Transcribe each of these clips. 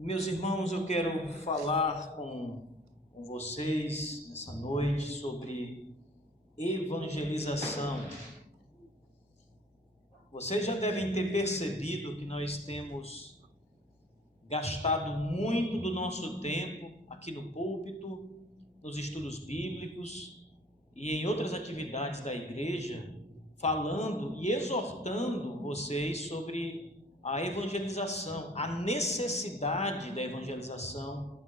Meus irmãos, eu quero falar com vocês nessa noite sobre evangelização. Vocês já devem ter percebido que nós temos gastado muito do nosso tempo aqui no púlpito, nos estudos bíblicos e em outras atividades da igreja, falando e exortando vocês sobre a evangelização, a necessidade da evangelização,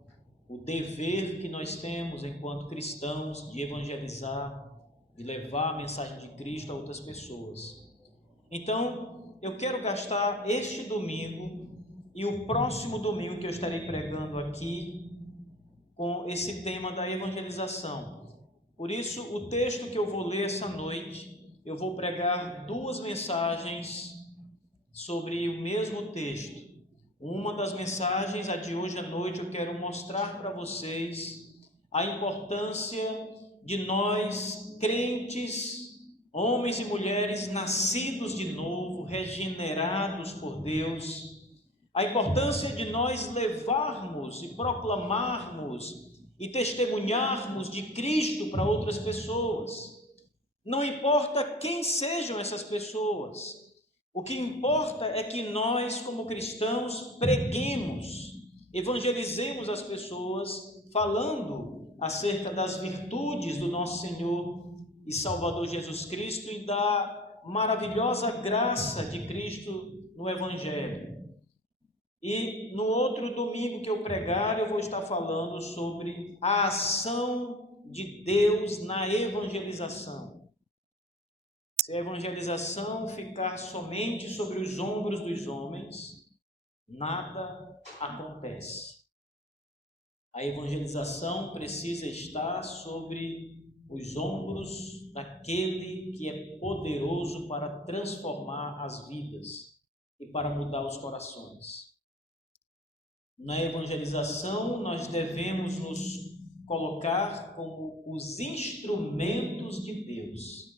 o dever que nós temos enquanto cristãos de evangelizar, de levar a mensagem de Cristo a outras pessoas. Então, eu quero gastar este domingo e o próximo domingo que eu estarei pregando aqui com esse tema da evangelização. Por isso, o texto que eu vou ler essa noite, eu vou pregar duas mensagens sobre o mesmo texto. Uma das mensagens, a de hoje à noite, eu quero mostrar para vocês a importância de nós, crentes, homens e mulheres nascidos de novo, regenerados por Deus, a importância de nós levarmos e proclamarmos e testemunharmos de Cristo para outras pessoas. Não importa quem sejam essas pessoas, o que importa é que nós, como cristãos, preguemos, evangelizemos as pessoas, falando acerca das virtudes do nosso Senhor e Salvador Jesus Cristo e da maravilhosa graça de Cristo no Evangelho. E no outro domingo que eu pregar, eu vou estar falando sobre a ação de Deus na evangelização. Se a evangelização ficar somente sobre os ombros dos homens, nada acontece. A evangelização precisa estar sobre os ombros daquele que é poderoso para transformar as vidas e para mudar os corações. Na evangelização, nós devemos nos colocar como os instrumentos de Deus,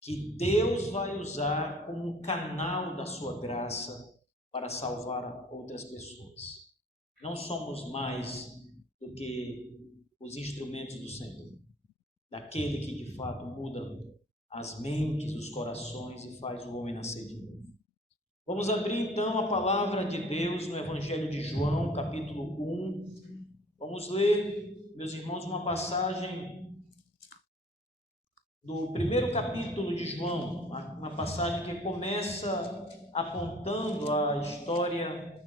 que Deus vai usar como um canal da sua graça para salvar outras pessoas. Não somos mais do que os instrumentos do Senhor, daquele que de fato muda as mentes, os corações e faz o homem nascer de novo. Vamos abrir então a palavra de Deus no Evangelho de João, capítulo 1. Vamos ler, meus irmãos, uma passagem do primeiro capítulo de João, uma passagem que começa apontando a história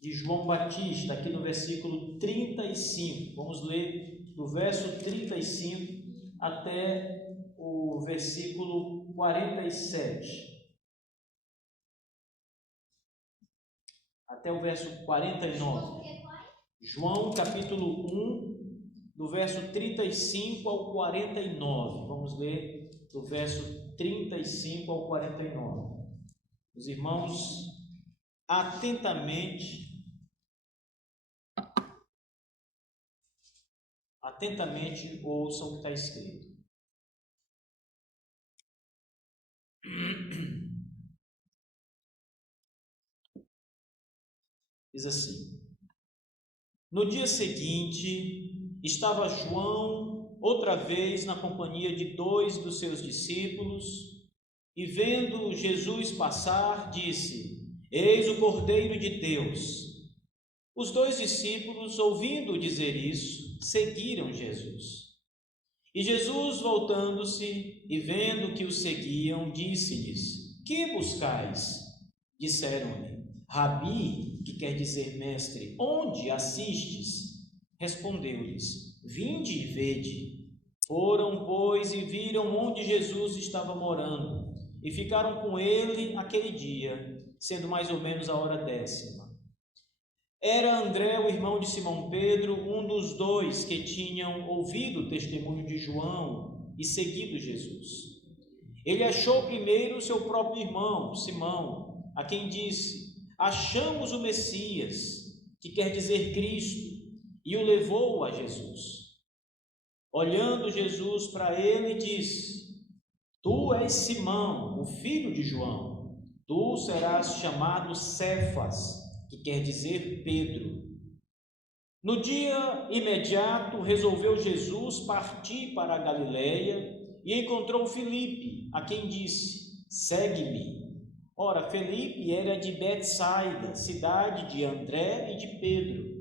de João Batista, aqui no versículo 35. Vamos ler do verso 35 até o versículo 47. Até o verso 49. João capítulo 1, do verso 35 ao 49. Vamos ler do verso 35 ao 49. Os irmãos, atentamente ouçam o que está escrito. Diz assim: no dia seguinte, estava João outra vez na companhia de 2 dos seus discípulos, e vendo Jesus passar, disse: eis o Cordeiro de Deus. Os 2 discípulos, ouvindo dizer isso, seguiram Jesus. E Jesus, voltando-se e vendo que os seguiam, disse-lhes: que buscais? Disseram-lhe: Rabi, que quer dizer mestre, onde assistes? Respondeu-lhes: vinde e vede. Foram, pois, e viram onde Jesus estava morando, e ficaram com ele aquele dia, sendo mais ou menos a hora 10ª. Era André, o irmão de Simão Pedro, um dos 2 que tinham ouvido o testemunho de João e seguido Jesus. Ele achou primeiro seu próprio irmão, Simão, a quem disse: achamos o Messias, que quer dizer Cristo, e o levou a Jesus. Olhando Jesus para ele, disse: tu és Simão, o filho de João, tu serás chamado Cefas, que quer dizer Pedro. No dia imediato, resolveu Jesus partir para a Galiléia e encontrou Filipe, a quem disse: segue-me. Ora, Filipe era de Betsaida, cidade de André e de Pedro.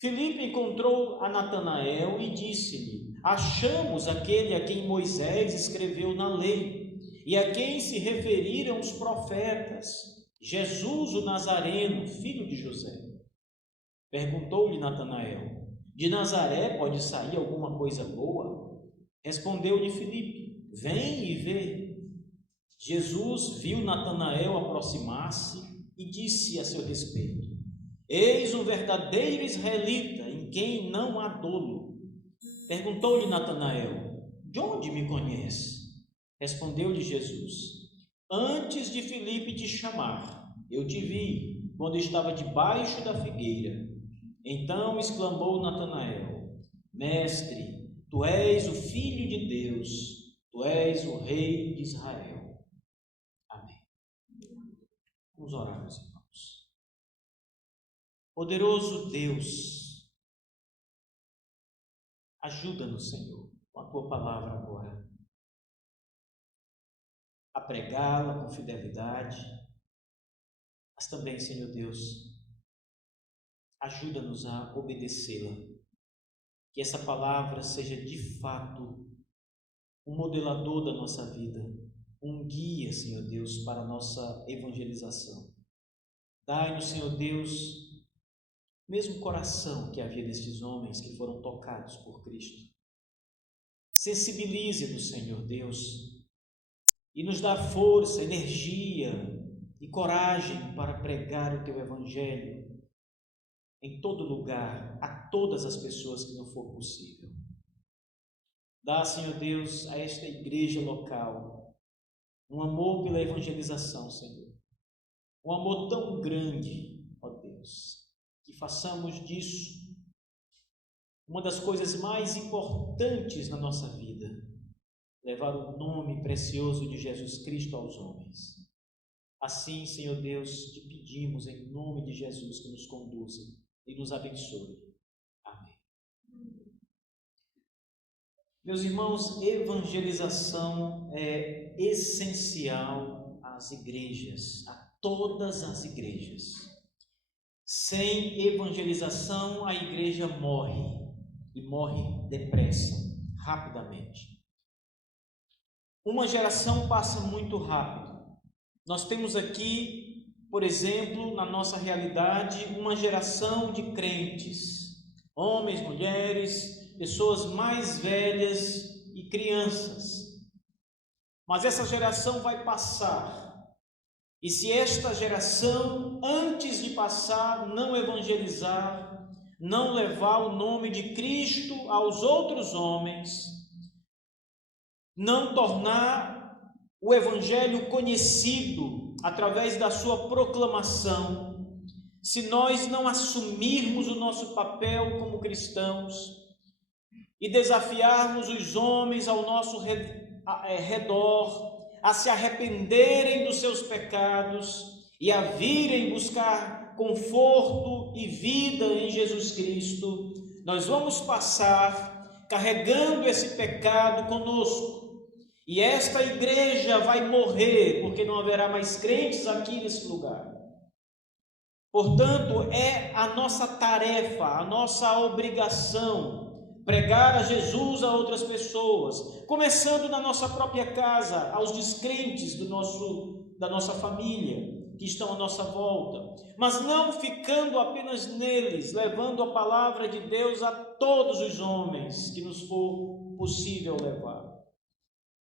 Filipe encontrou a Natanael e disse-lhe: achamos aquele a quem Moisés escreveu na lei e a quem se referiram os profetas, Jesus o Nazareno, filho de José. Perguntou-lhe Natanael: de Nazaré pode sair alguma coisa boa? Respondeu-lhe Filipe: vem e vê. Jesus viu Natanael aproximar-se e disse a seu respeito: eis um verdadeiro israelita, em quem não há dolo. Perguntou-lhe Natanael: de onde me conhece? Respondeu-lhe Jesus: antes de Filipe te chamar, eu te vi, quando estava debaixo da figueira. Então exclamou Natanael: mestre, tu és o Filho de Deus, tu és o Rei de Israel. Amém. Vamos orar, meus irmãos. Poderoso Deus, ajuda-nos, Senhor, com a tua palavra agora, a pregá-la com fidelidade, mas também, Senhor Deus, ajuda-nos a obedecê-la, que essa palavra seja de fato um modelador da nossa vida, um guia, Senhor Deus, para a nossa evangelização. Dai-nos, Senhor Deus, o mesmo coração que havia destes homens que foram tocados por Cristo. Sensibilize-nos, Senhor Deus, e nos dá força, energia e coragem para pregar o Teu Evangelho em todo lugar, a todas as pessoas que não for possível. Dá, Senhor Deus, a esta igreja local um amor pela evangelização, Senhor. Um amor tão grande, ó Deus, que façamos disso uma das coisas mais importantes na nossa vida, levar o nome precioso de Jesus Cristo aos homens. Assim, Senhor Deus, te pedimos em nome de Jesus que nos conduza e nos abençoe. Amém. Meus irmãos, evangelização é essencial às igrejas, a todas as igrejas. Sem evangelização, a igreja morre, e morre depressa, rapidamente. Uma geração passa muito rápido. Nós temos aqui, por exemplo, na nossa realidade, uma geração de crentes, homens, mulheres, pessoas mais velhas e crianças. Mas essa geração vai passar. E se esta geração, antes de passar, não evangelizar, não levar o nome de Cristo aos outros homens, não tornar o Evangelho conhecido através da sua proclamação, se nós não assumirmos o nosso papel como cristãos e desafiarmos os homens ao nosso redor a se arrependerem dos seus pecados e a virem buscar conforto e vida em Jesus Cristo, nós vamos passar carregando esse pecado conosco. E esta igreja vai morrer, porque não haverá mais crentes aqui nesse lugar. Portanto, é a nossa tarefa, a nossa obrigação, pregar a Jesus a outras pessoas, começando na nossa própria casa, aos descrentes da nossa família, que estão à nossa volta, mas não ficando apenas neles, levando a palavra de Deus a todos os homens que nos for possível levar.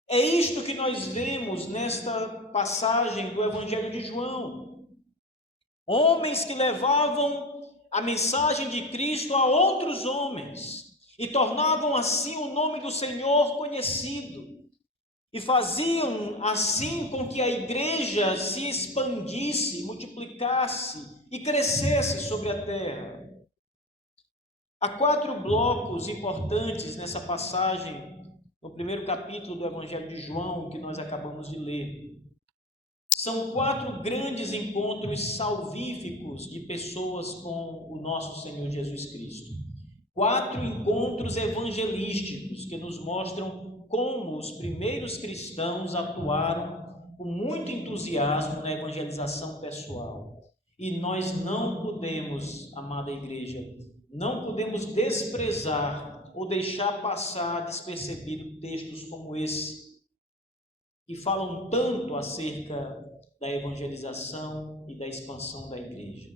É isto que nós vemos nesta passagem do Evangelho de João. Homens que levavam a mensagem de Cristo a outros homens e tornavam assim o nome do Senhor conhecido e faziam assim com que a igreja se expandisse, multiplicasse e crescesse sobre a terra. Há 4 blocos importantes nessa passagem, no primeiro capítulo do Evangelho de João, que nós acabamos de ler. São 4 grandes encontros salvíficos de pessoas com o nosso Senhor Jesus Cristo. 4 encontros evangelísticos que nos mostram como os primeiros cristãos atuaram com muito entusiasmo na evangelização pessoal. E nós não podemos, amada igreja, não podemos desprezar ou deixar passar despercebido textos como esse, que falam tanto acerca da evangelização e da expansão da igreja.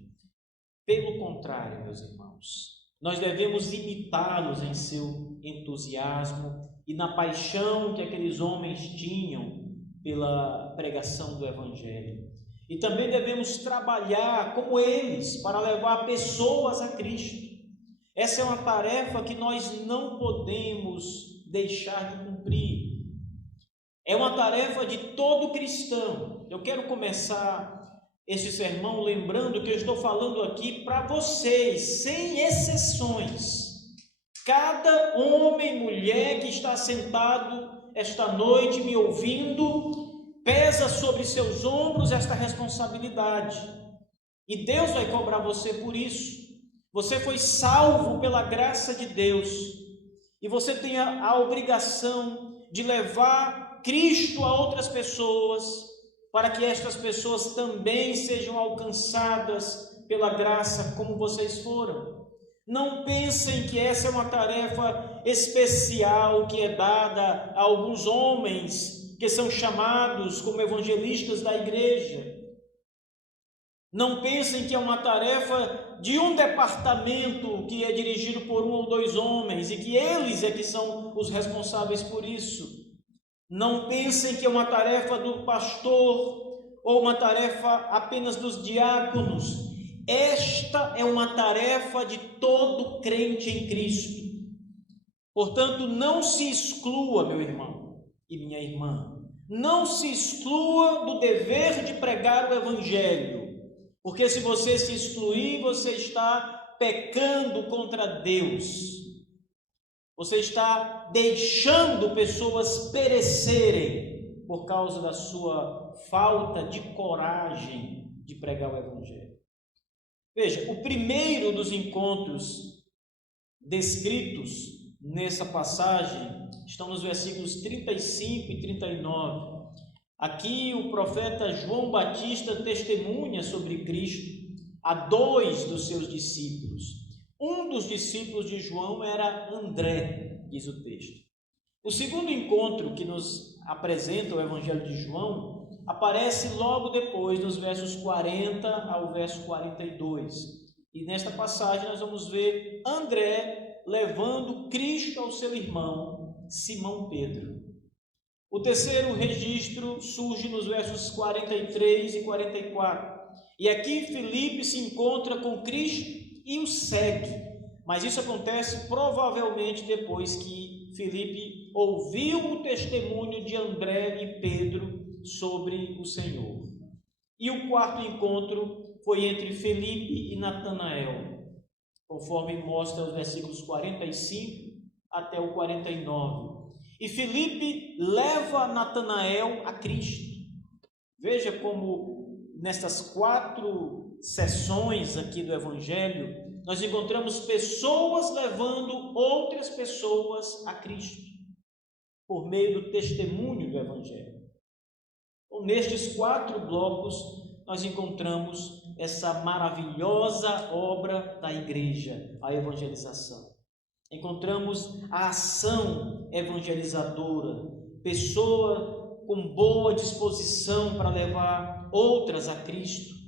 Pelo contrário, meus irmãos, nós devemos imitá-los em seu entusiasmo e na paixão que aqueles homens tinham pela pregação do Evangelho. E também devemos trabalhar como eles para levar pessoas a Cristo. Essa é uma tarefa que nós não podemos deixar de cumprir. É uma tarefa de todo cristão. Eu quero começar este sermão lembrando que eu estou falando aqui para vocês, sem exceções. Cada homem e mulher que está sentado esta noite me ouvindo, pesa sobre seus ombros esta responsabilidade. E Deus vai cobrar você por isso. Você foi salvo pela graça de Deus. E você tem a obrigação de levar Cristo a outras pessoas, para que estas pessoas também sejam alcançadas pela graça como vocês foram. Não pensem que essa é uma tarefa especial que é dada a alguns homens que são chamados como evangelistas da igreja. Não pensem que é uma tarefa de um departamento que é dirigido por 1 ou 2 homens e que eles é que são os responsáveis por isso. Não pensem que é uma tarefa do pastor ou uma tarefa apenas dos diáconos. Esta é uma tarefa de todo crente em Cristo. Portanto, não se exclua, meu irmão e minha irmã, não se exclua do dever de pregar o Evangelho, porque se você se excluir, você está pecando contra Deus. Você está deixando pessoas perecerem por causa da sua falta de coragem de pregar o Evangelho. Veja, o primeiro dos encontros descritos nessa passagem estão nos versículos 35 e 39. Aqui o profeta João Batista testemunha sobre Cristo a 2 dos seus discípulos. Um dos discípulos de João era André, diz o texto. O segundo encontro que nos apresenta o Evangelho de João aparece logo depois, nos versos 40 ao verso 42. E nesta passagem nós vamos ver André levando Cristo ao seu irmão Simão Pedro. O terceiro registro surge nos versos 43 e 44. E aqui Filipe se encontra com Cristo e o segue, mas isso acontece provavelmente depois que Filipe ouviu o testemunho de André e Pedro sobre o Senhor. E o quarto encontro foi entre Filipe e Natanael, conforme mostra os versículos 45 até o 49. E Filipe leva Natanael a Cristo. Veja como nestas 4 sessões aqui do Evangelho, nós encontramos pessoas levando outras pessoas a Cristo, por meio do testemunho do Evangelho. Então, nestes 4 blocos, nós encontramos essa maravilhosa obra da igreja, a evangelização. Encontramos a ação evangelizadora, pessoa com boa disposição para levar outras a Cristo.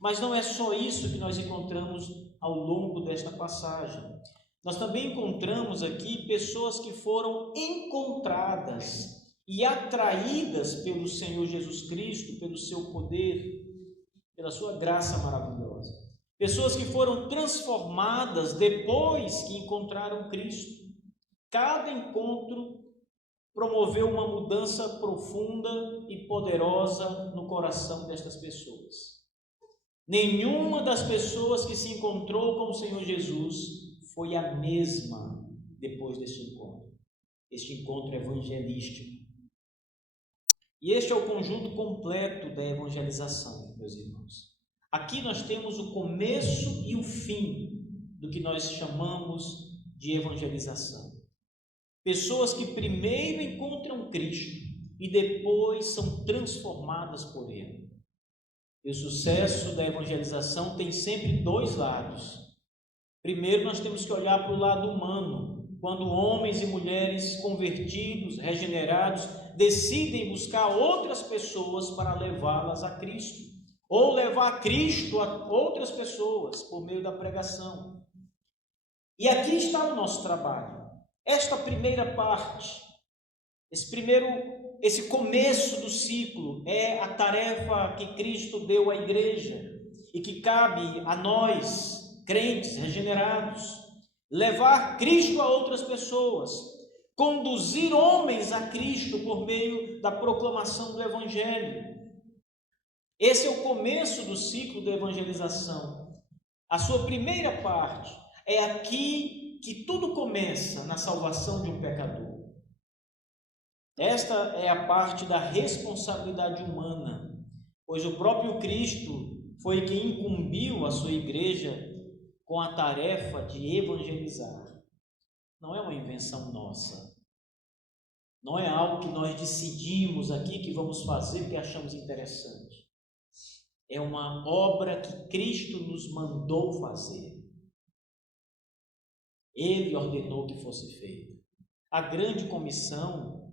Mas não é só isso que nós encontramos ao longo desta passagem. Nós também encontramos aqui pessoas que foram encontradas e atraídas pelo Senhor Jesus Cristo, pelo seu poder, pela sua graça maravilhosa. Pessoas que foram transformadas depois que encontraram Cristo. Cada encontro promoveu uma mudança profunda e poderosa no coração destas pessoas. Nenhuma das pessoas que se encontrou com o Senhor Jesus foi a mesma depois deste encontro evangelístico. E este é o conjunto completo da evangelização, meus irmãos. Aqui nós temos o começo e o fim do que nós chamamos de evangelização. Pessoas que primeiro encontram Cristo e depois são transformadas por Ele. E o sucesso da evangelização tem sempre dois lados. Primeiro, nós temos que olhar para o lado humano, quando homens e mulheres convertidos, regenerados, decidem buscar outras pessoas para levá-las a Cristo, ou levar Cristo a outras pessoas por meio da pregação. E aqui está o nosso trabalho. Esta primeira parte, esse começo do ciclo é a tarefa que Cristo deu à igreja e que cabe a nós, crentes regenerados, levar Cristo a outras pessoas, conduzir homens a Cristo por meio da proclamação do Evangelho. Esse é o começo do ciclo da evangelização. A sua primeira parte é aqui que tudo começa, na salvação de um pecador. Esta é a parte da responsabilidade humana, pois o próprio Cristo foi quem incumbiu a sua igreja com a tarefa de evangelizar. Não é uma invenção nossa. Não é algo que nós decidimos aqui que vamos fazer porque achamos interessante. É uma obra que Cristo nos mandou fazer. Ele ordenou que fosse feita. A grande comissão,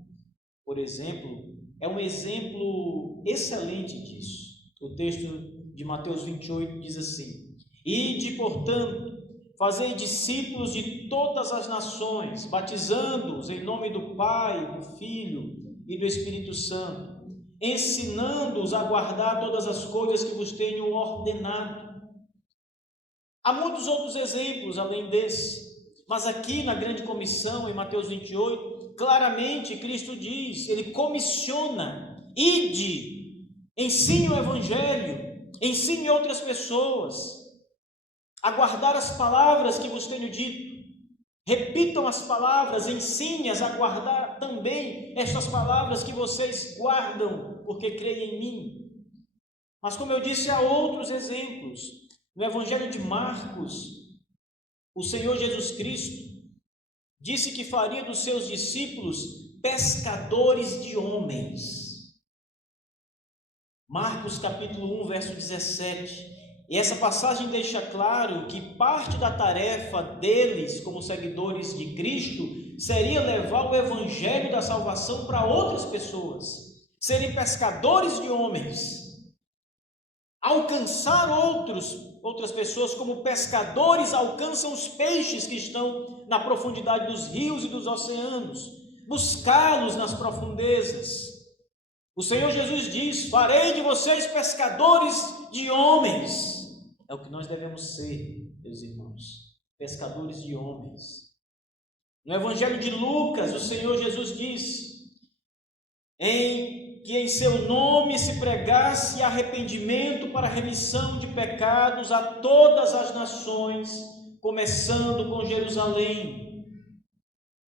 por exemplo, é um exemplo excelente disso. O texto de Mateus 28 diz assim: Ide, portanto, fazei discípulos de todas as nações, batizando-os em nome do Pai, do Filho e do Espírito Santo, ensinando-os a guardar todas as coisas que vos tenho ordenado. Há muitos outros exemplos além desse, mas aqui na grande comissão, em Mateus 28, claramente Cristo diz, ele comissiona: ide, ensine o Evangelho, ensine outras pessoas a guardar as palavras que vos tenho dito. Repitam as palavras, ensine-as a guardar também estas palavras que vocês guardam, porque creem em mim. Mas como eu disse, há outros exemplos. No Evangelho de Marcos, o Senhor Jesus Cristo disse que faria dos seus discípulos pescadores de homens. Marcos capítulo 1, verso 17. E essa passagem deixa claro que parte da tarefa deles, como seguidores de Cristo, seria levar o evangelho da salvação para outras pessoas, serem pescadores de homens, alcançar outras pessoas como pescadores alcançam os peixes que estão na profundidade dos rios e dos oceanos, buscá-los nas profundezas. O Senhor Jesus diz: farei de vocês pescadores de homens. É o que nós devemos ser, meus irmãos, pescadores de homens. No Evangelho de Lucas, o Senhor Jesus diz que em seu nome se pregasse arrependimento para remissão de pecados a todas as nações, começando com Jerusalém.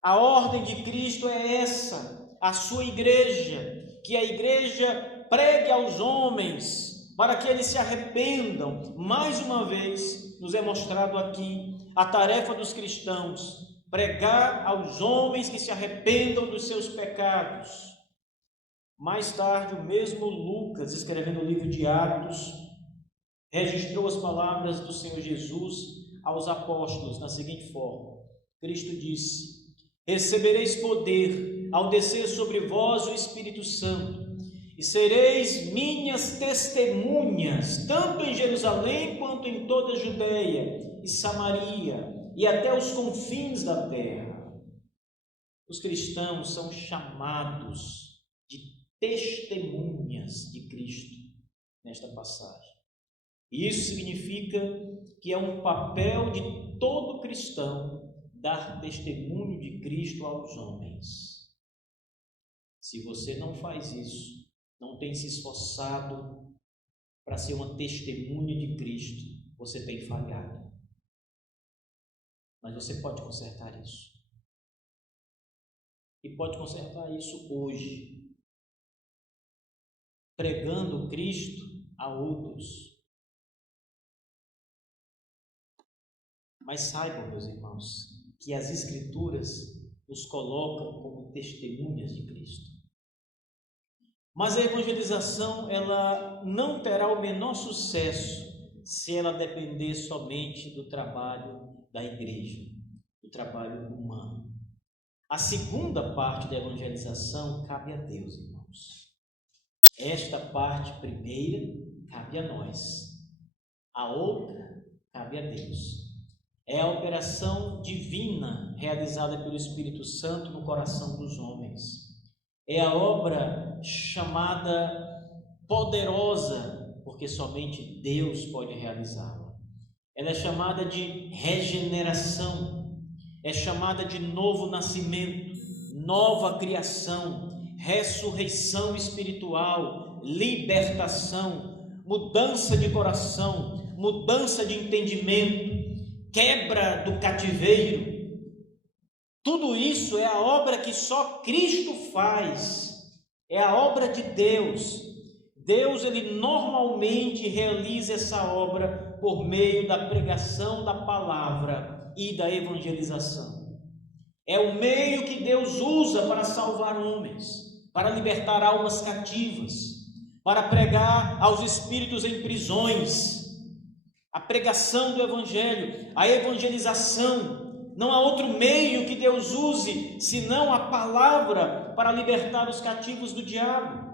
A ordem de Cristo é essa, a sua igreja, que a igreja pregue aos homens para que eles se arrependam. Mais uma vez nos é mostrado aqui a tarefa dos cristãos: pregar aos homens que se arrependam dos seus pecados. Mais tarde, o mesmo Lucas, escrevendo o livro de Atos, registrou as palavras do Senhor Jesus aos apóstolos da seguinte forma: Cristo disse: recebereis poder ao descer sobre vós o Espírito Santo, e sereis minhas testemunhas, tanto em Jerusalém quanto em toda a Judeia e Samaria, e até os confins da terra. Os cristãos são chamados de testemunhas de Cristo nesta passagem. Isso significa que é um papel de todo cristão dar testemunho de Cristo aos homens. Se você não faz isso, não tem se esforçado para ser uma testemunha de Cristo, você tem falhado. Mas você pode consertar isso. E pode consertar isso hoje. pregando Cristo a outros. Mas saibam, meus irmãos, que as Escrituras nos colocam como testemunhas de Cristo. Mas a evangelização, ela não terá o menor sucesso se ela depender somente do trabalho da igreja, do trabalho humano. A segunda parte da evangelização cabe a Deus, irmãos. Esta parte primeira cabe a nós. A outra cabe a Deus. É a operação divina realizada pelo Espírito Santo no coração dos homens. É a obra chamada poderosa, porque somente Deus pode realizá-la. Ela é chamada de regeneração, é chamada de novo nascimento, nova criação, ressurreição espiritual, libertação, mudança de coração, mudança de entendimento, quebra do cativeiro. Tudo isso é a obra que só Cristo faz, é a obra de Deus. Deus, ele normalmente realiza essa obra por meio da pregação da palavra e da evangelização. É o meio que Deus usa para salvar homens, para libertar almas cativas, para pregar aos espíritos em prisões. A pregação do evangelho, a evangelização. Não há outro meio que Deus use senão a palavra para libertar os cativos do diabo.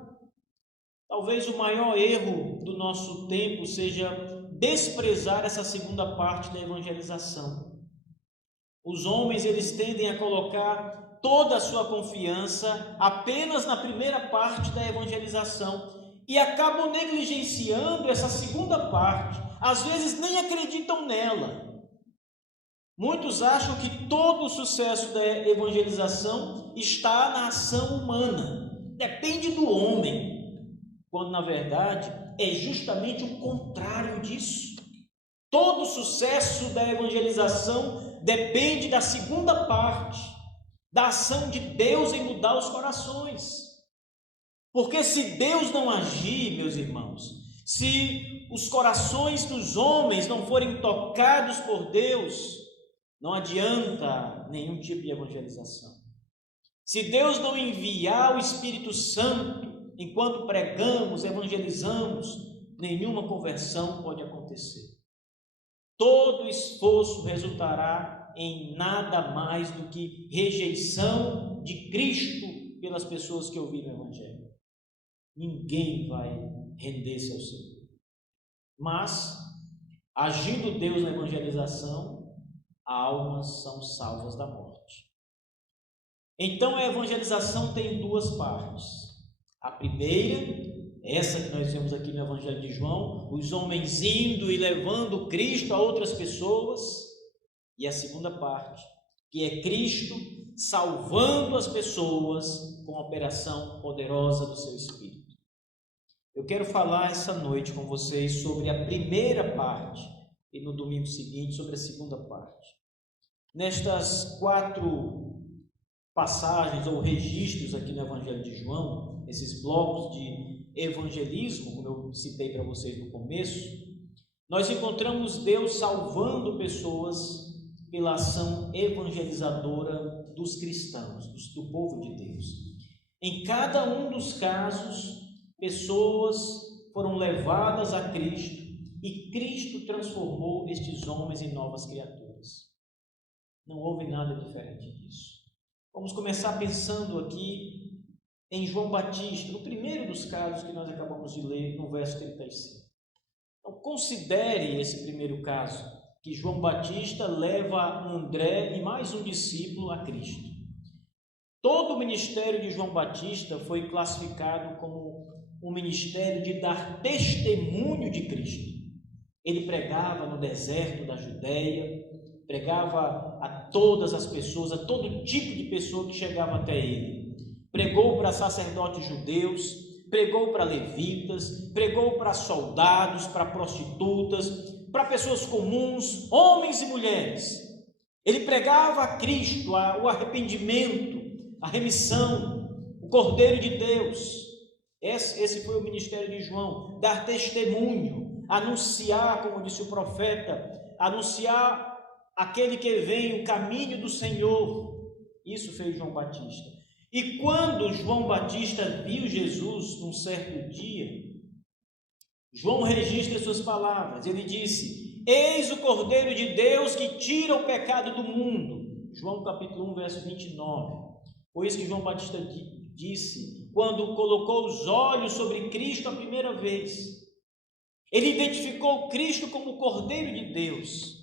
Talvez o maior erro do nosso tempo seja desprezar essa segunda parte da evangelização. Os homens, eles tendem a colocar toda a sua confiança apenas na primeira parte da evangelização e acabam negligenciando essa segunda parte. Às vezes nem acreditam nela. Muitos acham que todo o sucesso da evangelização está na ação humana, depende do homem, quando na verdade é justamente o contrário disso. Todo o sucesso da evangelização depende da segunda parte, da ação de Deus em mudar os corações. Porque se Deus não agir, meus irmãos, se os corações dos homens não forem tocados por Deus, não adianta nenhum tipo de evangelização. Se Deus não enviar o Espírito Santo enquanto pregamos, evangelizamos, nenhuma conversão pode acontecer. Todo esforço resultará em nada mais do que rejeição de Cristo pelas pessoas que ouviram o Evangelho. Ninguém vai render-se ao Senhor. Mas, agindo Deus na evangelização, almas são salvas da morte. Então a evangelização tem duas partes. A primeira, essa que nós vemos aqui no Evangelho de João, os homens indo e levando Cristo a outras pessoas. E a segunda parte, que é Cristo salvando as pessoas com a operação poderosa do seu Espírito. Eu quero falar essa noite com vocês sobre a primeira parte e no domingo seguinte sobre a segunda parte. Nestas 4 passagens ou registros aqui no Evangelho de João, esses blocos de evangelismo, como eu citei para vocês no começo, nós encontramos Deus salvando pessoas pela ação evangelizadora dos cristãos, do povo de Deus. Em cada um dos casos, pessoas foram levadas a Cristo e Cristo transformou estes homens em novas criaturas. Não houve nada diferente disso. Vamos começar pensando aqui em João Batista, no primeiro dos casos que nós acabamos de ler, no verso 35. Então, considere esse primeiro caso, que João Batista leva André e mais um discípulo a Cristo. Todo o ministério de João Batista foi classificado como um ministério de dar testemunho de Cristo. Ele pregava no deserto da Judéia, pregava a todas as pessoas, a todo tipo de pessoa que chegava até ele. Pregou para sacerdotes judeus, pregou para levitas, pregou para soldados, para prostitutas, para pessoas comuns, homens e mulheres. Ele pregava a Cristo, o arrependimento, a remissão, o Cordeiro de Deus. Esse foi o ministério de João, dar testemunho, anunciar, como disse o profeta, anunciar aquele que vem, o caminho do Senhor. Isso fez João Batista. E quando João Batista viu Jesus num certo dia, João registra suas palavras. Ele disse: eis o Cordeiro de Deus que tira o pecado do mundo. João capítulo 1, verso 29. Foi isso que João Batista disse quando colocou os olhos sobre Cristo a primeira vez. Ele identificou Cristo como o Cordeiro de Deus.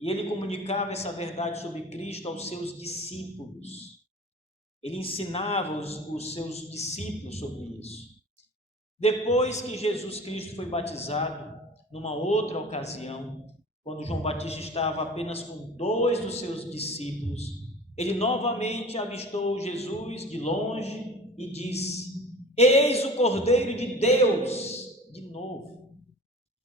E ele comunicava essa verdade sobre Cristo aos seus discípulos. Ele ensinava os seus discípulos sobre isso. Depois que Jesus Cristo foi batizado, numa outra ocasião, quando João Batista estava apenas com 2 dos seus discípulos, ele novamente avistou Jesus de longe e disse: eis o Cordeiro de Deus. De novo,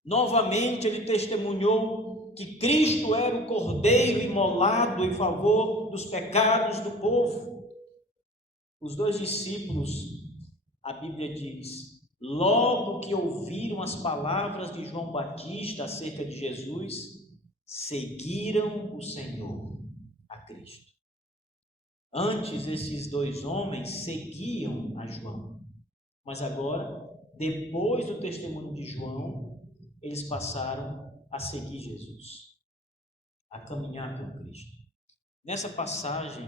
novamente ele testemunhou que Cristo era o Cordeiro imolado em favor dos pecados do povo. Os 2 discípulos, a Bíblia diz, logo que ouviram as palavras de João Batista acerca de Jesus, seguiram o Senhor, a Cristo. Antes, esses 2 homens seguiam a João, mas agora, depois do testemunho de João, eles passaram a seguir Jesus, a caminhar com Cristo. Nessa passagem,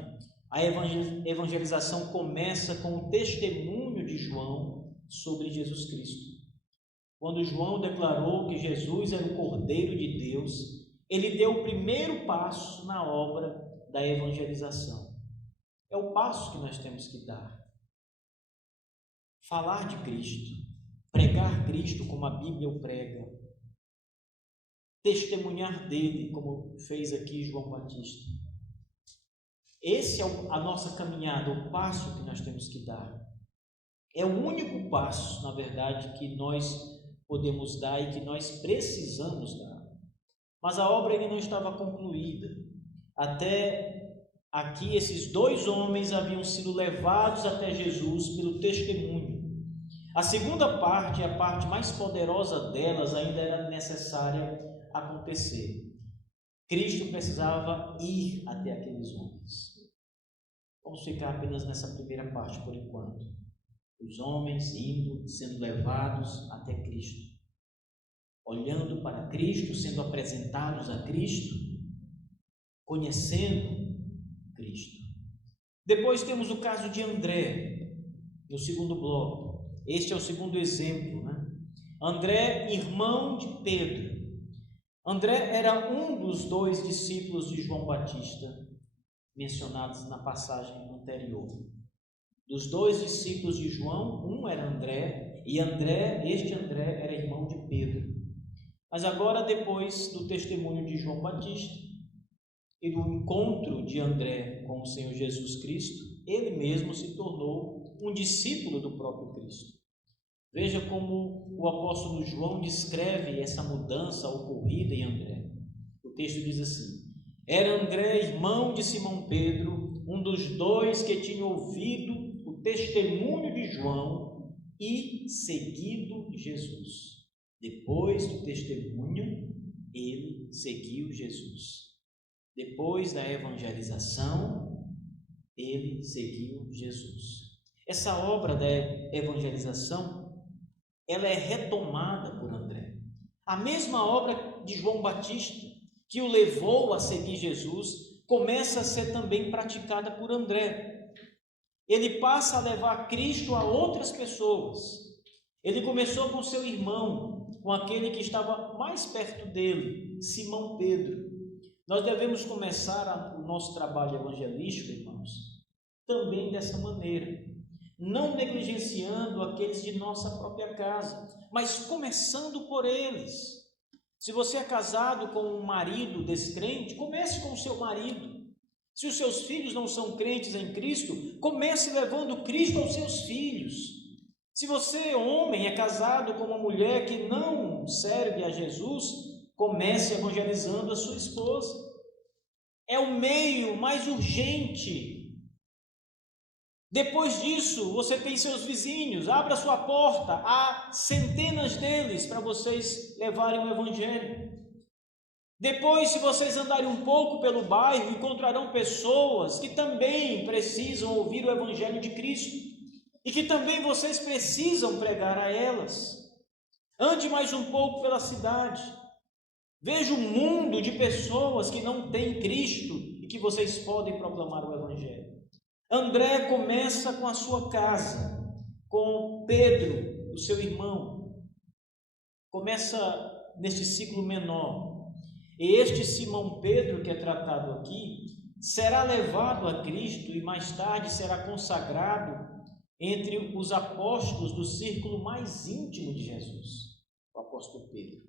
a evangelização começa com o testemunho de João sobre Jesus Cristo. Quando João declarou que Jesus era o Cordeiro de Deus, ele deu o primeiro passo na obra da evangelização. É o passo que nós temos que dar. Falar de Cristo, pregar Cristo como a Bíblia o prega, testemunhar dele como fez aqui João Batista. Esse é a nossa caminhada, o passo que nós temos que dar. É o único passo, na verdade, que nós podemos dar e que nós precisamos dar. Mas a obra ainda não estava concluída. Até aqui, esses 2 homens haviam sido levados até Jesus pelo testemunho. A segunda parte, a parte mais poderosa delas, ainda era necessária acontecer. Cristo precisava ir até aqueles homens. Vamos ficar apenas nessa primeira parte por enquanto. Os homens indo, sendo levados até Cristo, olhando para Cristo, sendo apresentados a Cristo, conhecendo Cristo. Depois temos o caso de André, no segundo bloco. Este é o segundo exemplo, né? André, irmão de Pedro. André era um dos 2 discípulos de João Batista, mencionados na passagem anterior. Dos 2 discípulos de João, um era André, e este André era irmão de Pedro. Mas agora, depois do testemunho de João Batista e do encontro de André com o Senhor Jesus Cristo, ele mesmo se tornou um discípulo do próprio Cristo. Veja como o apóstolo João descreve essa mudança ocorrida em André. O texto diz assim: era André, irmão de Simão Pedro, um dos 2 que tinha ouvido o testemunho de João e seguido Jesus. Depois do testemunho, ele seguiu Jesus. Depois da evangelização, ele seguiu Jesus. Essa obra da evangelização, ela é retomada por André. A mesma obra de João Batista, que o levou a seguir Jesus, começa a ser também praticada por André. Ele passa a levar Cristo a outras pessoas. Ele começou com seu irmão, com aquele que estava mais perto dele, Simão Pedro. Nós devemos começar o nosso trabalho evangelístico, irmãos, também dessa maneira, não negligenciando aqueles de nossa própria casa, mas começando por eles. Se você é casado com um marido descrente, comece com o seu marido. Se os seus filhos não são crentes em Cristo, comece levando Cristo aos seus filhos. Se você, homem, é casado com uma mulher que não serve a Jesus, comece evangelizando a sua esposa. É o meio mais urgente Depois disso, você tem seus vizinhos, abra sua porta, há centenas deles para vocês levarem o Evangelho. Depois, se vocês andarem um pouco pelo bairro, encontrarão pessoas que também precisam ouvir o Evangelho de Cristo e que também vocês precisam pregar a elas. Ande mais um pouco pela cidade, veja um mundo de pessoas que não têm Cristo e que vocês podem proclamar o Evangelho. André começa com a sua casa, com Pedro, o seu irmão. Começa neste ciclo menor. E este Simão Pedro, que é tratado aqui, será levado a Cristo e mais tarde será consagrado entre os apóstolos do círculo mais íntimo de Jesus, o apóstolo Pedro.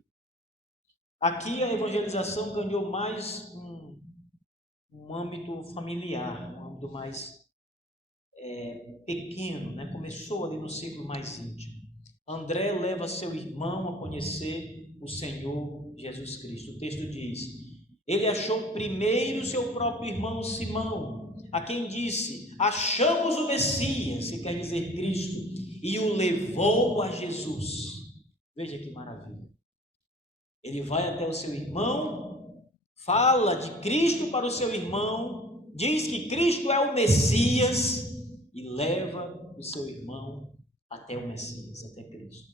Aqui a evangelização ganhou mais um âmbito familiar, um âmbito mais pequeno, né? Começou ali no círculo mais íntimo. André leva seu irmão a conhecer o Senhor Jesus Cristo. O texto diz: ele achou primeiro seu próprio irmão Simão, a quem disse: achamos o Messias, que quer dizer Cristo, e o levou a Jesus. Veja que maravilha. Ele vai até o seu irmão, fala de Cristo para o seu irmão, diz que Cristo é o Messias e leva o seu irmão até o Messias, até Cristo.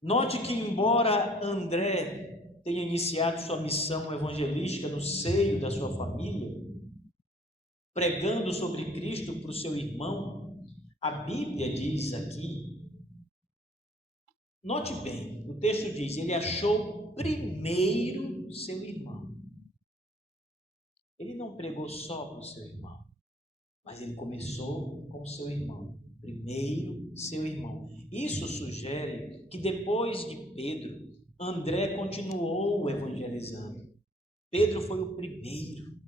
Note que, embora André tenha iniciado sua missão evangelística no seio da sua família, pregando sobre Cristo para o seu irmão, a Bíblia diz aqui, note bem, o texto diz: ele achou primeiro seu irmão. Ele não pregou só para o seu irmão, mas ele começou com o seu irmão. Primeiro seu irmão. Isso sugere que depois de Pedro, André continuou evangelizando. Pedro foi o primeiro,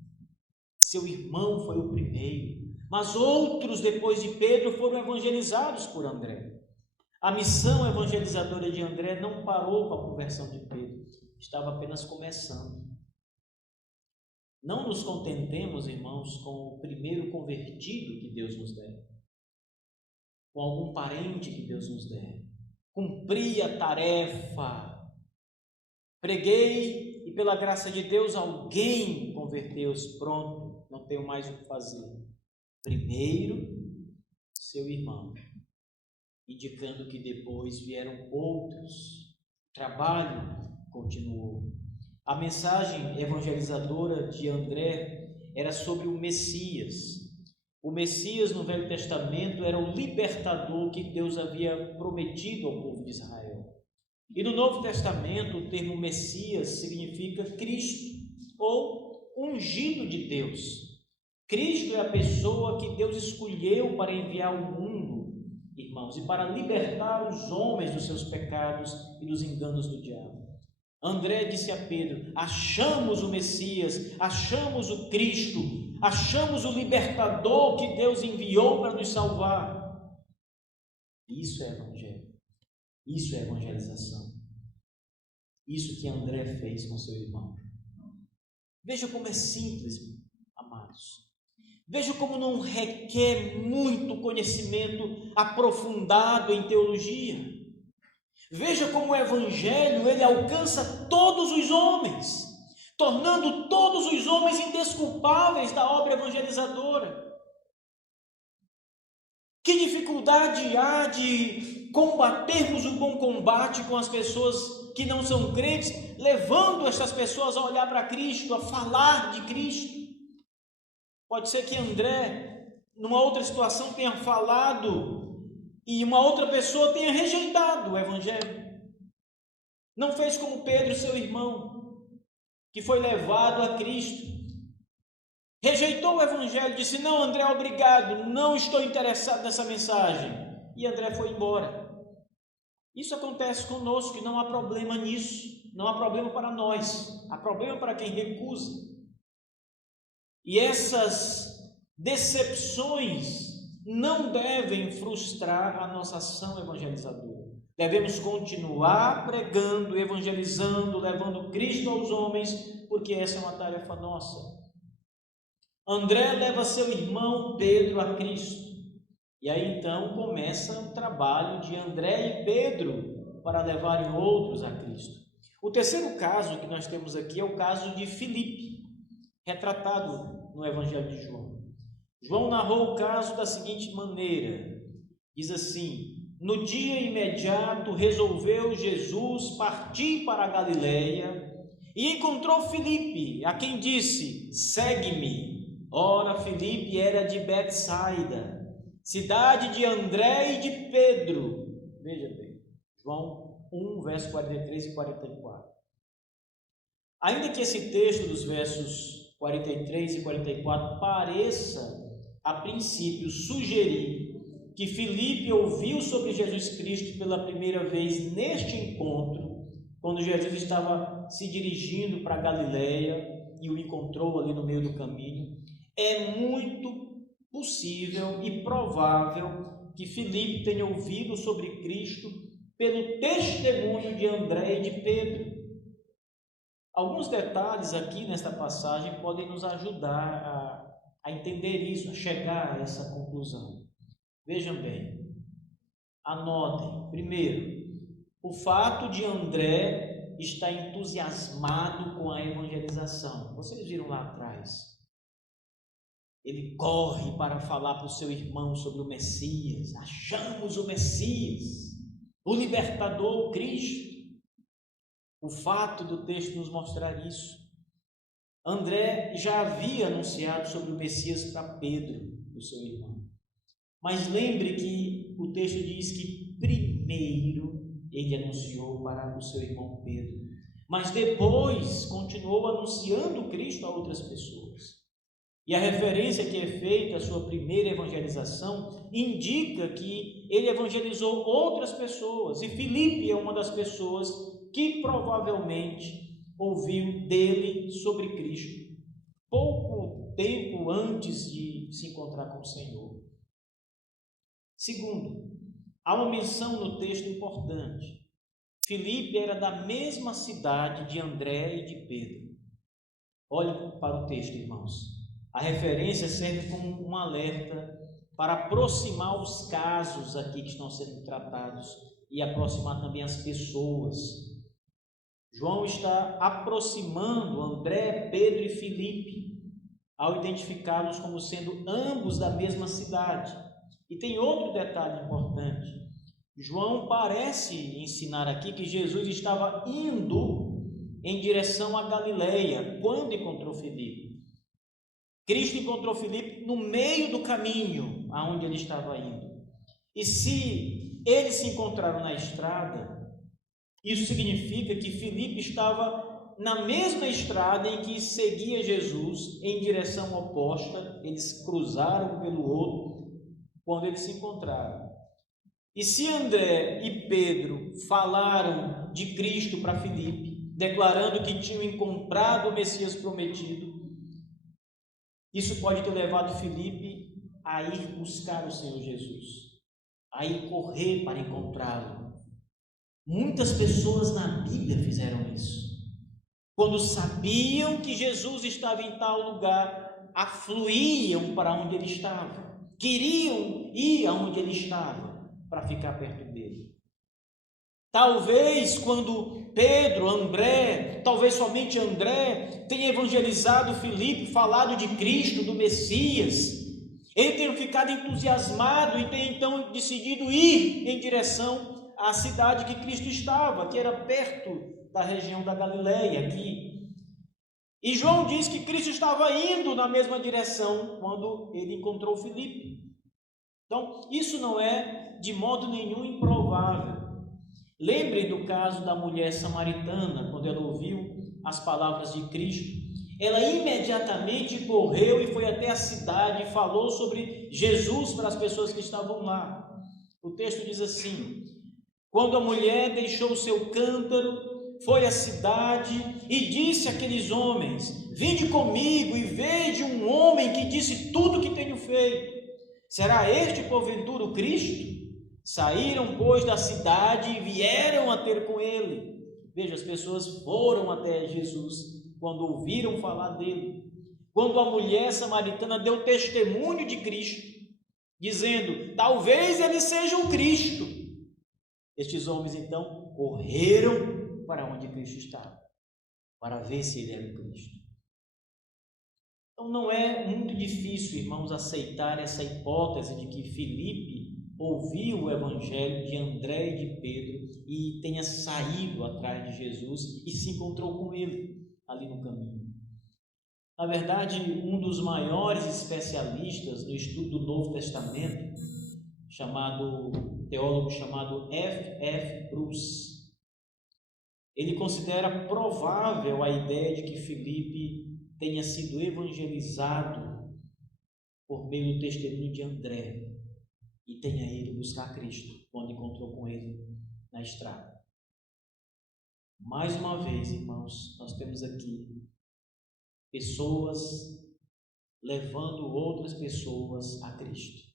seu irmão foi o primeiro, mas outros depois de Pedro foram evangelizados por André. A missão evangelizadora de André não parou com a conversão de Pedro, estava apenas começando. Não nos contentemos, irmãos, com o primeiro convertido que Deus nos der, com algum parente que Deus nos der. Cumpri a tarefa, preguei e pela graça de Deus alguém converteu-se, pronto, não tenho mais o que fazer. Primeiro, seu irmão, indicando que depois vieram outros. O trabalho continuou. A mensagem evangelizadora de André era sobre o Messias. O Messias no Velho Testamento era o libertador que Deus havia prometido ao povo de Israel. E no Novo Testamento o termo Messias significa Cristo, ou ungido de Deus. Cristo é a pessoa que Deus escolheu para enviar ao mundo, irmãos, e para libertar os homens dos seus pecados e dos enganos do diabo. André disse a Pedro: achamos o Messias, achamos o Cristo, achamos o libertador que Deus enviou para nos salvar. Isso é evangelho, isso é evangelização, isso que André fez com seu irmão. Veja como é simples, amados. Veja como não requer muito conhecimento aprofundado em teologia. Veja como o Evangelho, ele alcança todos os homens, tornando todos os homens indesculpáveis da obra evangelizadora. Que dificuldade há de combatermos o bom combate com as pessoas que não são crentes, levando essas pessoas a olhar para Cristo, a falar de Cristo. Pode ser que André, numa outra situação, tenha falado e uma outra pessoa tenha rejeitado o Evangelho. Não fez como Pedro, seu irmão, que foi levado a Cristo. Rejeitou o Evangelho, disse: não, André, obrigado, não estou interessado nessa mensagem. E André foi embora. Isso acontece conosco e não há problema nisso. Não há problema para nós, há problema para quem recusa. E essas decepções não devem frustrar a nossa ação evangelizadora. Devemos continuar pregando, evangelizando, levando Cristo aos homens, porque essa é uma tarefa nossa. André leva seu irmão Pedro a Cristo. E aí então começa o trabalho de André e Pedro para levarem outros a Cristo. O terceiro caso que nós temos aqui é o caso de Filipe, retratado no Evangelho de João. João narrou o caso da seguinte maneira, diz assim: no dia imediato resolveu Jesus partir para a Galileia e encontrou Filipe, a quem disse: segue-me. Ora, Filipe era de Betsaida, cidade de André e de Pedro. Veja bem, João 1, verso 43 e 44. Ainda que esse texto dos versos 43 e 44 pareça, a princípio, sugerir que Filipe ouviu sobre Jesus Cristo pela primeira vez neste encontro, quando Jesus estava se dirigindo para Galileia e o encontrou ali no meio do caminho, é muito possível e provável que Filipe tenha ouvido sobre Cristo pelo testemunho de André e de Pedro. Alguns detalhes aqui nesta passagem podem nos ajudar a entender isso, a chegar a essa conclusão. Vejam bem, anotem. Primeiro, o fato de André estar entusiasmado com a evangelização. Vocês viram lá atrás? Ele corre para falar para o seu irmão sobre o Messias. Achamos o Messias, o libertador, o Cristo. O fato do texto nos mostrar isso. André já havia anunciado sobre o Messias para Pedro, o seu irmão. Mas lembre que o texto diz que primeiro ele anunciou para o seu irmão Pedro, mas depois continuou anunciando Cristo a outras pessoas. E a referência que é feita à sua primeira evangelização indica que ele evangelizou outras pessoas, e Filipe é uma das pessoas que provavelmente ouviu dele sobre Cristo pouco tempo antes de se encontrar com o Senhor. Segundo, há uma menção no texto importante. Filipe era da mesma cidade de André e de Pedro. Olhe para o texto, irmãos. A referência serve como um alerta para aproximar os casos aqui que estão sendo tratados e aproximar também as pessoas. João está aproximando André, Pedro e Filipe ao identificá-los como sendo ambos da mesma cidade. E tem outro detalhe importante. João parece ensinar aqui que Jesus estava indo em direção a Galileia quando encontrou Filipe. Cristo encontrou Filipe no meio do caminho aonde ele estava indo. E se eles se encontraram na estrada, isso significa que Filipe estava na mesma estrada em que seguia Jesus em direção oposta. Eles cruzaram um pelo outro quando eles se encontraram. E se André e Pedro falaram de Cristo para Filipe, declarando que tinham encontrado o Messias prometido, isso pode ter levado Filipe a ir buscar o Senhor Jesus, a ir correr para encontrá-lo. Muitas pessoas na Bíblia fizeram isso. Quando sabiam que Jesus estava em tal lugar, afluíam para onde ele estava, queriam ir aonde ele estava para ficar perto dele. Talvez quando Pedro, André, talvez somente André, tenha evangelizado Filipe, falado de Cristo, do Messias, ele tenha ficado entusiasmado e tenha então decidido ir em direção à cidade que Cristo estava, que era perto da região da Galileia, aqui. E João diz que Cristo estava indo na mesma direção quando ele encontrou Filipe. Então, isso não é de modo nenhum improvável. Lembrem do caso da mulher samaritana, quando ela ouviu as palavras de Cristo. Ela imediatamente correu e foi até a cidade e falou sobre Jesus para as pessoas que estavam lá. O texto diz assim: quando a mulher deixou o seu cântaro, foi à cidade e disse àqueles homens: vinde comigo e veja um homem que disse tudo o que tenho feito. Será este porventura o Cristo? Saíram, pois, da cidade e vieram a ter com ele. Veja, as pessoas foram até Jesus quando ouviram falar dele. quando a mulher samaritana deu testemunho de Cristo, dizendo: talvez ele seja o Cristo. Estes homens então correram para onde Cristo estava, para ver se ele era o Cristo. Então não é muito difícil, irmãos, aceitar essa hipótese de que Filipe ouviu o evangelho de André e de Pedro e tenha saído atrás de Jesus e se encontrou com ele ali no caminho. Na verdade, um dos maiores especialistas no estudo do Novo Testamento, teólogo chamado F.F. Bruce, ele considera provável a ideia de que Filipe tenha sido evangelizado por meio do testemunho de André e tenha ido buscar Cristo quando encontrou com ele na estrada. Mais uma vez, irmãos, nós temos aqui pessoas levando outras pessoas a Cristo.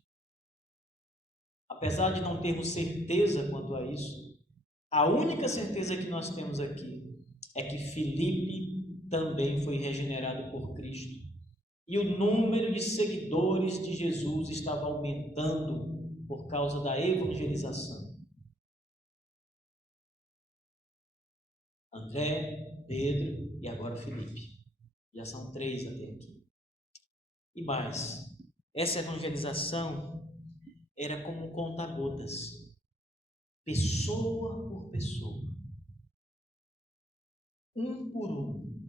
Apesar de não termos certeza quanto a isso, a única certeza que nós temos aqui é que Filipe também foi regenerado por Cristo e o número de seguidores de Jesus estava aumentando por causa da evangelização. André, Pedro e agora Filipe. Já são 3 até aqui. E mais, essa evangelização era como conta-gotas, pessoa por pessoa, um por um,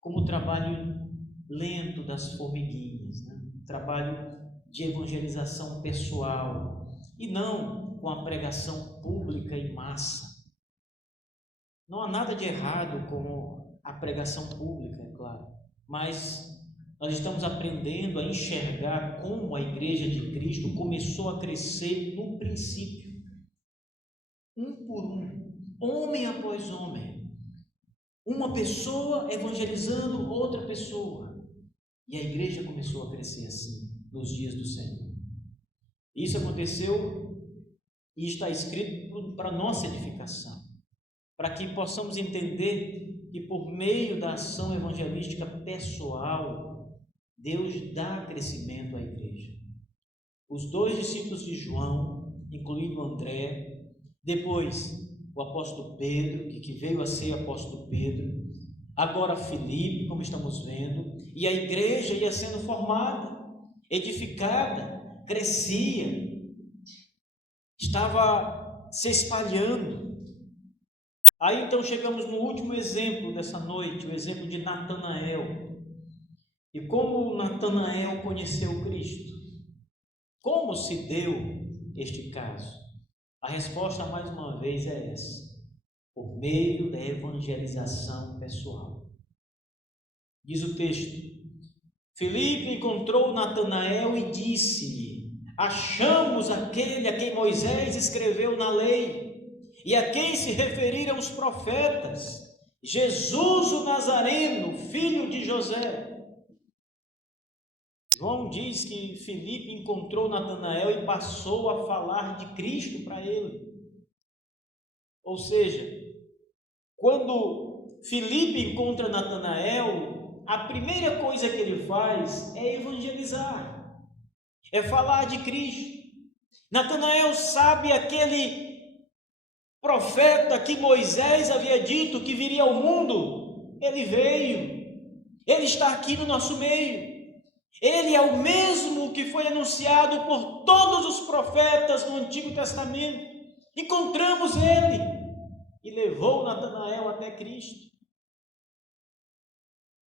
como o trabalho lento das formiguinhas, né? Trabalho de evangelização pessoal, e não com a pregação pública em massa. Não há nada de errado com a pregação pública, é claro, mas nós estamos aprendendo a enxergar como a Igreja de Cristo começou a crescer no princípio, um por um, homem após homem, uma pessoa evangelizando outra pessoa, e a igreja começou a crescer assim nos dias do Senhor. Isso aconteceu e está escrito para nossa edificação, para que possamos entender que por meio da ação evangelística pessoal, Deus dá crescimento à igreja. Os 2 discípulos de João, incluindo André, depois o apóstolo Pedro, que veio a ser apóstolo Pedro, agora Filipe, como estamos vendo, e a igreja ia sendo formada, edificada, crescia, estava se espalhando. Aí então chegamos no último exemplo dessa noite, o exemplo de Natanael. E como Natanael conheceu Cristo? Como se deu este caso? A resposta, mais uma vez, é essa: por meio da evangelização pessoal. Diz o texto: Filipe encontrou Natanael e disse-lhe: achamos aquele a quem Moisés escreveu na lei e a quem se referiram os profetas, Jesus o Nazareno, filho de José. João diz que Filipe encontrou Natanael e passou a falar de Cristo para ele. Ou seja, quando Filipe encontra Natanael, a primeira coisa que ele faz é evangelizar, é falar de Cristo. Natanael sabe aquele profeta que Moisés havia dito que viria ao mundo. Ele veio, ele está aqui no nosso meio. Ele é o mesmo que foi anunciado por todos os profetas no Antigo Testamento. Encontramos ele e levou Natanael até Cristo.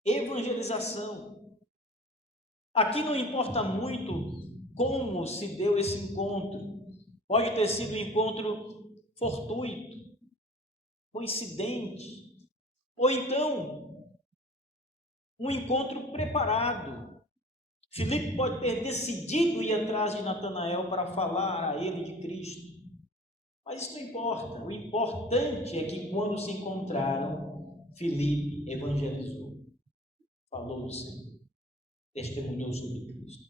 Evangelização. Aqui não importa muito como se deu esse encontro. Pode ter sido um encontro fortuito, coincidente, ou então um encontro preparado. Filipe pode ter decidido ir atrás de Natanael para falar a ele de Cristo, mas isso não importa. O importante é que quando se encontraram, Filipe evangelizou, falou do Senhor, testemunhou sobre Cristo.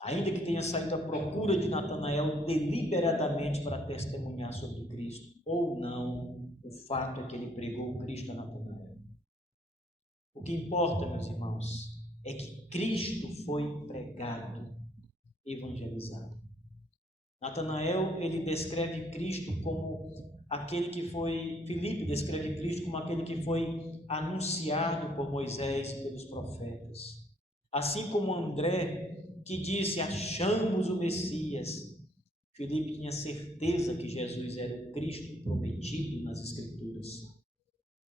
Ainda que tenha saído à procura de Natanael deliberadamente para testemunhar sobre Cristo ou não, o fato é que ele pregou Cristo a Natanael. O O que importa, meus irmãos, é que Cristo foi pregado, evangelizado. Natanael, ele descreve Cristo como aquele que foi, Filipe descreve Cristo como aquele que foi anunciado por Moisés e pelos profetas. Assim como André, que disse: achamos o Messias, Filipe tinha certeza que Jesus era o Cristo prometido nas Escrituras.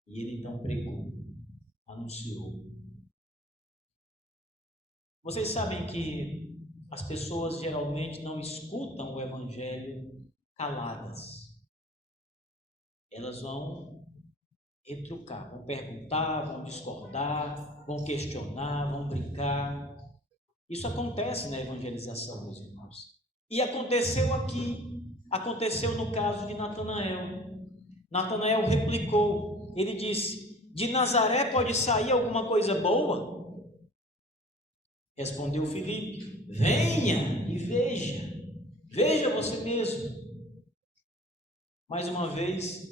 E ele então pregou, anunciou. Vocês sabem que as pessoas geralmente não escutam o Evangelho caladas. Elas vão retrucar, vão perguntar, vão discordar, vão questionar, vão brincar. Isso acontece na evangelização, meus irmãos. E aconteceu aqui, aconteceu no caso de Natanael. Natanael replicou, ele disse: de Nazaré pode sair alguma coisa boa? Respondeu Filipe: venha e veja você mesmo. Mais uma vez,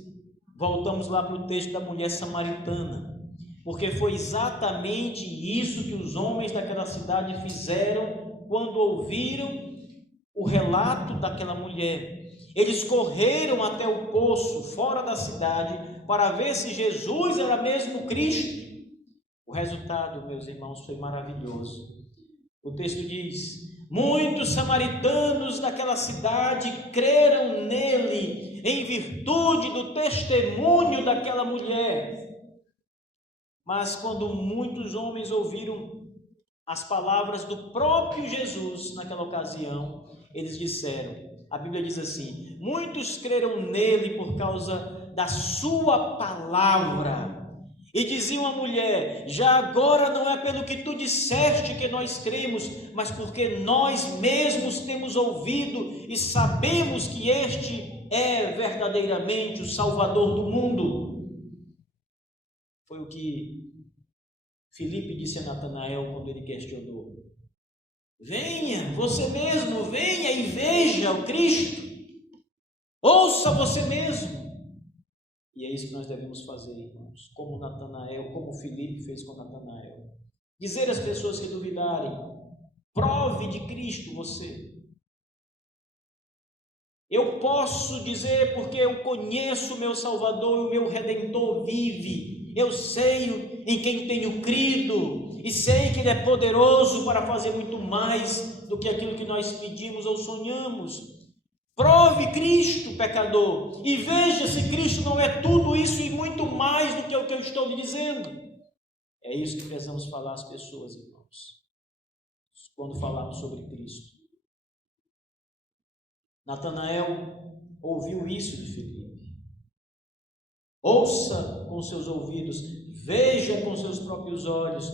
voltamos lá para o texto da mulher samaritana, porque foi exatamente isso que os homens daquela cidade fizeram quando ouviram o relato daquela mulher. Eles correram até o poço fora da cidade para ver se Jesus era mesmo Cristo. O resultado, meus irmãos, foi maravilhoso. O texto diz: muitos samaritanos daquela cidade creram nele em virtude do testemunho daquela mulher. Mas quando muitos homens ouviram as palavras do próprio Jesus naquela ocasião, eles disseram, a Bíblia diz assim: muitos creram nele por causa da sua palavra. E diziam à mulher: já agora não é pelo que tu disseste que nós cremos, mas porque nós mesmos temos ouvido e sabemos que este é verdadeiramente o Salvador do mundo. Foi o que Filipe disse a Natanael quando ele questionou: venha, você mesmo, venha e veja o Cristo, ouça você mesmo. E é isso que nós devemos fazer, irmãos, como Natanael, como Filipe fez com Natanael. Dizer às pessoas que duvidarem: prove de Cristo você. Eu posso dizer porque eu conheço o meu Salvador e o meu Redentor vive. Eu sei em quem tenho crido e sei que Ele é poderoso para fazer muito mais do que aquilo que nós pedimos ou sonhamos. Prove Cristo, pecador, e veja se Cristo não é tudo isso e muito mais do que o que eu estou lhe dizendo. É isso que precisamos falar às pessoas, irmãos, quando falarmos sobre Cristo. Natanael ouviu isso de Filipe. Ouça com seus ouvidos, veja com seus próprios olhos,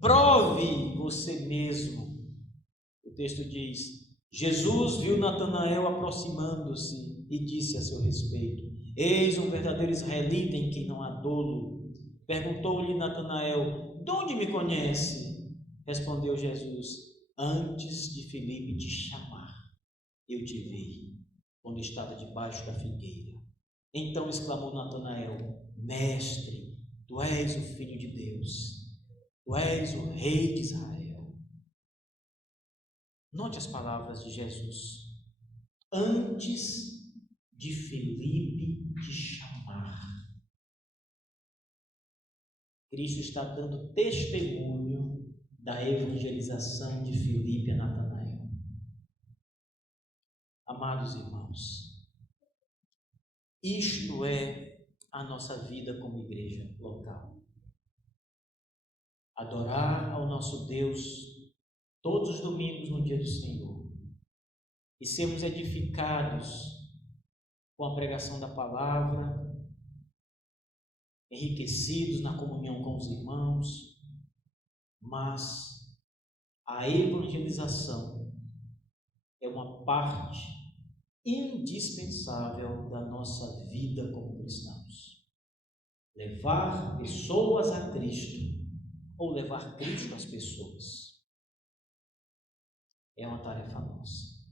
prove você mesmo. O texto diz: Jesus viu Natanael aproximando-se e disse a seu respeito: eis um verdadeiro israelita em quem não há dolo. Perguntou-lhe Natanael: de onde me conhece? Respondeu Jesus: antes de Filipe te chamar, eu te vi, quando estava debaixo da figueira. Então exclamou Natanael: mestre, tu és o Filho de Deus, tu és o Rei de Israel. Note as palavras de Jesus: antes de Filipe te chamar. Cristo está dando testemunho da evangelização de Filipe a Natanael. Amados irmãos, isto é a nossa vida como igreja local. Adorar ao nosso Deus todos os domingos no dia do Senhor e sermos edificados com a pregação da palavra, enriquecidos na comunhão com os irmãos, mas a evangelização é uma parte indispensável da nossa vida como cristãos. Levar pessoas a Cristo ou levar Cristo às pessoas é uma tarefa nossa.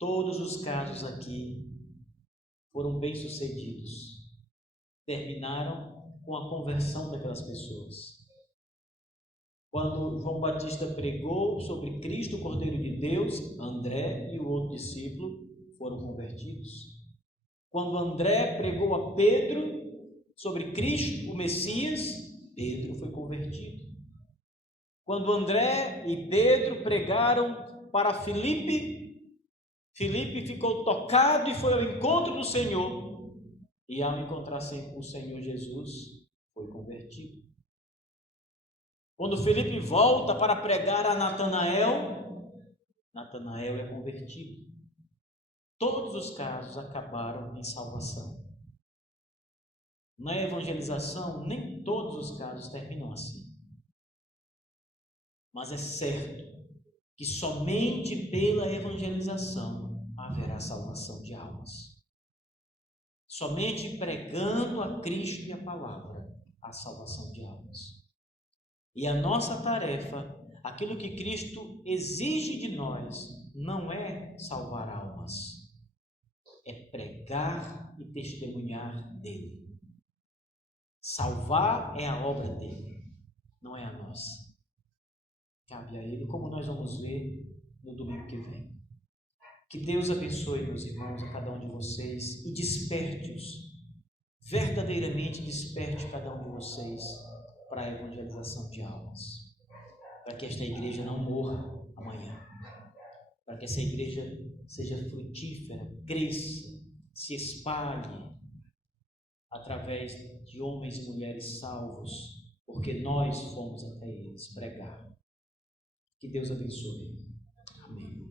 Todos os casos aqui foram bem-sucedidos. Terminaram com a conversão daquelas pessoas. Quando João Batista pregou sobre Cristo, o Cordeiro de Deus, André e o outro discípulo foram convertidos. Quando André pregou a Pedro sobre Cristo, o Messias, Pedro foi convertido. Quando André e Pedro pregaram para Filipe, Filipe ficou tocado e foi ao encontro do Senhor. E ao encontrar o Senhor Jesus, foi convertido. Quando Filipe volta para pregar a Natanael, Natanael é convertido. Todos os casos acabaram em salvação. Na evangelização, nem todos os casos terminam assim. Mas é certo que somente pela evangelização haverá salvação de almas. Somente pregando a Cristo e a palavra, há salvação de almas. E a nossa tarefa, aquilo que Cristo exige de nós, não é salvar almas, é pregar e testemunhar dele. Salvar é a obra dele, não é a nossa. Cabe a ele, como nós vamos ver no domingo que vem. Que Deus abençoe, meus irmãos, a cada um de vocês e desperte-os, verdadeiramente desperte cada um de vocês para a evangelização de almas, para que esta igreja não morra amanhã, para que essa igreja seja frutífera, cresça, se espalhe através de homens e mulheres salvos, porque nós fomos até eles pregar. Que Deus abençoe. Amém.